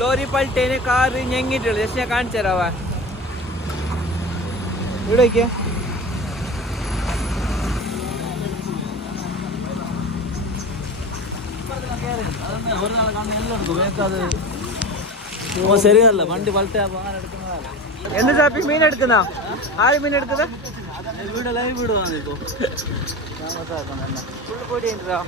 Lorry പൾട്ടേന് car ഞെങ്ങിട്ടുള്ളു. Just ഞാൻ കാണിച്ചു തരാവാ. ഇവിടെ വയ്ക്കേ. ശരിയല്ല വണ്ടി പൾട്ട എന്ത് ചാപ്പി മീൻ എടുക്കുന്ന? ആര് മീൻ എടുക്കുന്നത്? വീട് ലൈവ് വീട് വന്നിപ്പോ ഫുള്ള് പൊടി ഉണ്ടോ?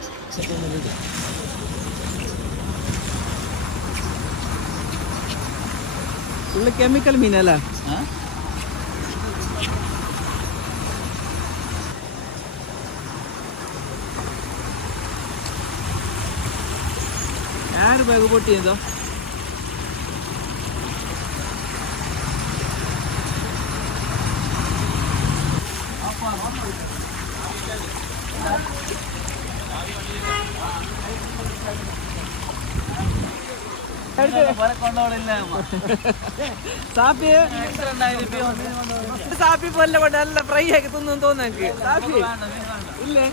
ഫുള്ള് കെമിക്കൽ മീനല്ലേ? ആറ് ബാഗ് പൊട്ടിയതോ? സാപ്പി പോലെ കൊണ്ട് നല്ല ഫ്രൈ ആക്കി തിന്നു തോന്നുന്നു എനിക്ക്. സാപ്പി ഇല്ലേ?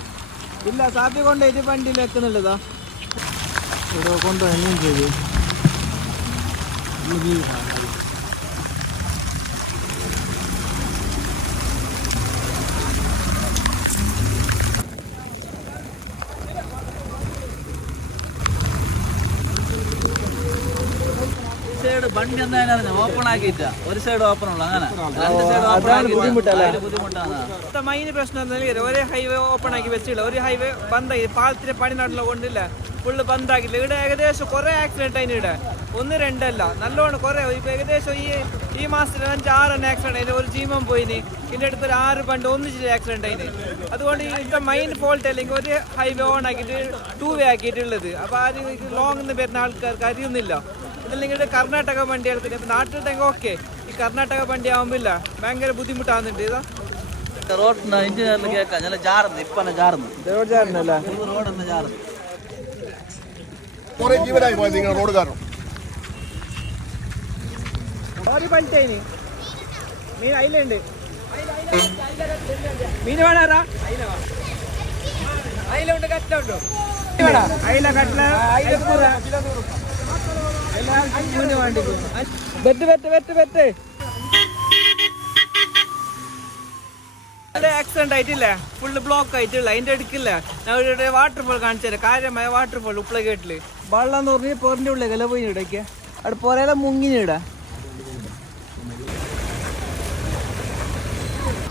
ഇല്ല, സാപ്പി കൊണ്ടുപോയിട്ട് വണ്ടിയിൽ വെക്കുന്നുള്ളതാ. ഇവിടെ കൊണ്ടുപോയി ചെയ്തു. വണ്ടി എന്തായാലും ഓപ്പൺ ആക്കിയിട്ട ഒരു സൈഡ് ഓപ്പൺ ഉള്ളു. അങ്ങനെ രണ്ട് സൈഡ് ഓപ്പൺ ആക്കി ബുദ്ധിമുട്ടാണ്. മെയിൻ പ്രശ്നം എന്തായാലും ഒരേ ഹൈവേ ഓപ്പൺ ആക്കി വെച്ചില്ല. ഒരു ഹൈവേ ബന്ധായി. പാലത്തിന് പണി നടന്ന കൊണ്ടില്ല, ഫുള്ള് ബന്ധാക്കില്ല. ഇവിടെ ഏകദേശം കുറെ ആക്സിഡന്റ് അതിന്. ഇവിടെ ഒന്ന് രണ്ടല്ല, നല്ലോണം കുറെ. ഇപ്പൊ ഏകദേശം ഈ മാസത്തിൽ 5-6 ആക്സിഡന്റ് അതിന്. ഒരു ജീവൻ പോയിന്. ഇതിന്റെ അടുത്തൊരു 6 പണ്ട് ഒന്നിച്ചിട്ട് ആക്സിഡന്റ് അതിന്. അതുകൊണ്ട് ഇപ്പൊ മെയിൻ ഫോൾട്ട് അല്ലെങ്കിൽ ഒരു ഹൈവേ ഓൺ ആക്കിയിട്ട് 2 വേ ആക്കിയിട്ടുള്ളത്. അപ്പൊ ആരും ലോങ് നിന്ന് വരുന്ന ആൾക്കാർക്ക് അറിയുന്നില്ല. ഇതല്ലെങ്കിൽ കർണാടക വണ്ടി എടുത്തിട്ട് നാട്ടിൽ തന്നെ ഓക്കെ. ഈ കർണാടക വണ്ടി ആവുമ്പില്ല, ഭയങ്കര ബുദ്ധിമുട്ടാകുന്നുണ്ട്. ഇതാ റോഡിന് എഞ്ചിനീയറിൽ കേൾക്കാം ഞാൻ ജാറുന്നു. ഇപ്പൊ ജാറുന്നു റോഡ് ജാറുന്നല്ലേ? റോഡൊന്ന് ജാറുന്നു. ജീവനായി പോയത് നിങ്ങൾ റോഡ് കാരണം. മീൻ അയിലുണ്ട്. മീൻ വേണാറാ? അയിലുണ്ട്, കട്ടിലുണ്ടോ? അയില കട്ടില ആക്സിഡന്റ് ആയിട്ടില്ല, ഫുള്ള് ബ്ലോക്ക് ആയിട്ടില്ല. അതിന്റെ അടുക്കില്ല. ഞാൻ ഇവിടെ വാട്ടർഫോൾ കാണിച്ചു തരാം. കാര്യമായ വാട്ടർഫോൾ ഉപ്പളകേട്ടില് വെള്ളം എന്ന് പറഞ്ഞ് പോറിന്റെ ഉള്ളിൽ പോയി ഇടയ്ക്ക് അവിടെ പോരെല്ലാം മുങ്ങിനിടാ.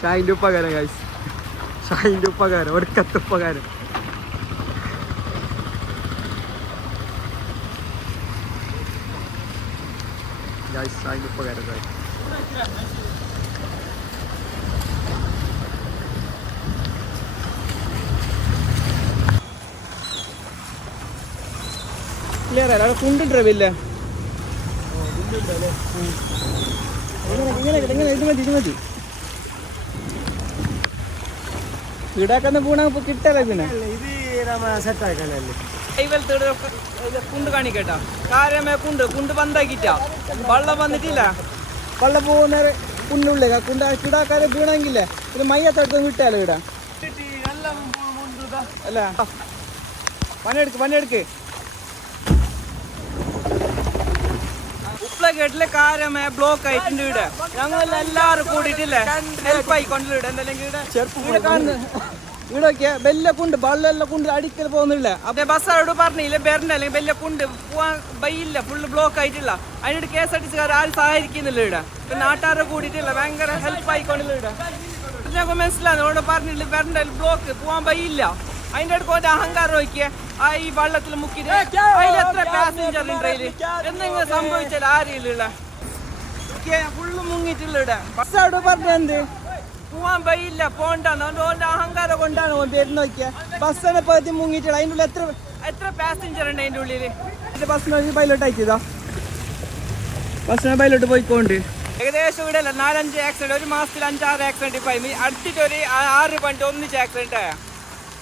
ഷായിന്റെ ഉപ്പകാരം കാശ്, ഷായിന്റെ ഉപ്പകാരം, ഒടുക്കത്തെ ഉപ്പകാരം. ഷായിന്റെ ഉപ്പകാരം കാശ്. ക്ലിയർ ആയി. അവിടെ കുണ്ടിട്ടില്ല. ഇത് മതി. ഈടാക്കുന്ന പൂണ കിട്ടല്ലേ? പിന്നെ കുണ്ട് കാണിക്കട്ടാ. കാര്യമായ കുണ്ട് ബന്ധാക്കിട്ടാ. വെള്ളം വന്നിട്ടില്ല. വെള്ളം പോകുന്ന കുണ്ടുള്ളേ കുണ്ട് കിടാക്കാരെ വീണെങ്കിലേ ഇത് മയ്യത്തടുത്ത് വിട്ടാലോ ഇടാ. അല്ല പണിയെടുക്ക്. ഉപ്പളകേട്ടിലെ കാര്യമായ ബ്ലോക്ക് ആയിട്ടുണ്ട്. ഇവിടെ ഞങ്ങളെല്ലാം എല്ലാവരും കൂടിയിട്ടില്ലേ ഹെൽപ്പ് ആയിക്കൊണ്ടില്ല. എന്തെങ്കിലും ഇവിടെ നോക്കിയാ വലിയ കുണ്ട്, വെള്ളമെല്ലാം കുണ്ട് അടിക്കൽ പോകുന്നില്ല. അപ്പൊ ബസ്സാരോട് പറഞ്ഞില്ല വരണ്ട, അല്ലെങ്കിൽ വലിയ കുണ്ട് പോവാൻ വയ്യില്ല, ഫുള്ള് ബ്ലോക്ക് ആയിട്ടില്ല. അതിനോട് KSRTC ആരും സഹായിക്കുന്നില്ല. ഇവിടെ ഇപ്പൊ നാട്ടുകാരെ കൂടിയിട്ടില്ല, ഭയങ്കര ഹെൽപ്പ് ആയിക്കൊണ്ടില്ല. ഇവിടെ ഞങ്ങൾക്ക് മനസ്സിലാകുന്നു. ഇവിടെ പറഞ്ഞില്ല വരണ്ട, ബ്ലോക്ക് പോവാൻ വയ്യില്ല. അതിന്റെ അടുത്ത് ഒരു അഹങ്കാരം നോക്കിയേ. ഈ വെള്ളത്തിൽ മുക്കിട്ട് അതിൽ എത്ര പാസഞ്ചർ ഉണ്ട്? അതില് എന്തെങ്കിലും സംഭവിച്ചാൽ ആരെയില്ല. ഫുള്ള് മുങ്ങിയിട്ടുള്ള ഇവിടെ ബസ്സാരോട് പറഞ്ഞെന്ത് പോവാൻ വയ്യില്ല, പോണ്ടെന്ന്. ഓന്റെ അഹങ്കാരം കൊണ്ടാണ് ഓൻ തരുന്ന നോക്കിയ. ബസ്സിനെ പകുതി മുങ്ങിയിട്ടുള്ള. അതിൻ്റെ ഉള്ളിൽ എത്ര പാസഞ്ചർ ഉണ്ട് അതിൻ്റെ ഉള്ളില്? ബസ്സിന് ബൈലോട്ട് അയച്ചതാ. ബസ്സിനെ ബൈലോട്ട് പോയിക്കോണ്ട് ഏകദേശം ഇവിടെ അല്ല 4-5 ആക്സിഡന്റ്. ഒരു മാസത്തിൽ 5-6 ആക്സിഡന്റ്. ഇപ്പൊ അടുത്തിട്ട് ഒരു 6 വണ്ടി ഒന്നിച്ച് ആക്സിഡന്റ് ആയ.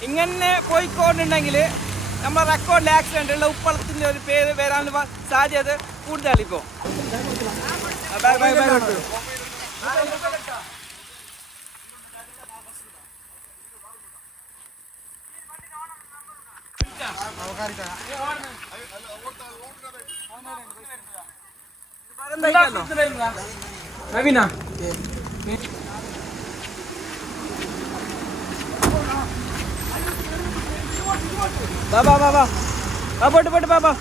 ഇങ്ങനെ പോയിക്കൊണ്ടുണ്ടെങ്കിൽ നമ്മുടെ റെക്കോർഡിൽ ആക്സിഡന്റ് ഉള്ള ഉപ്പളത്തിന്റെ ഒരു പേര് വരാൻ സാധ്യത കൂടുതലിപ്പോ. നവീന ബാബാ ബാബാ ആ പോട്ട് പോട്ട് ബാബാ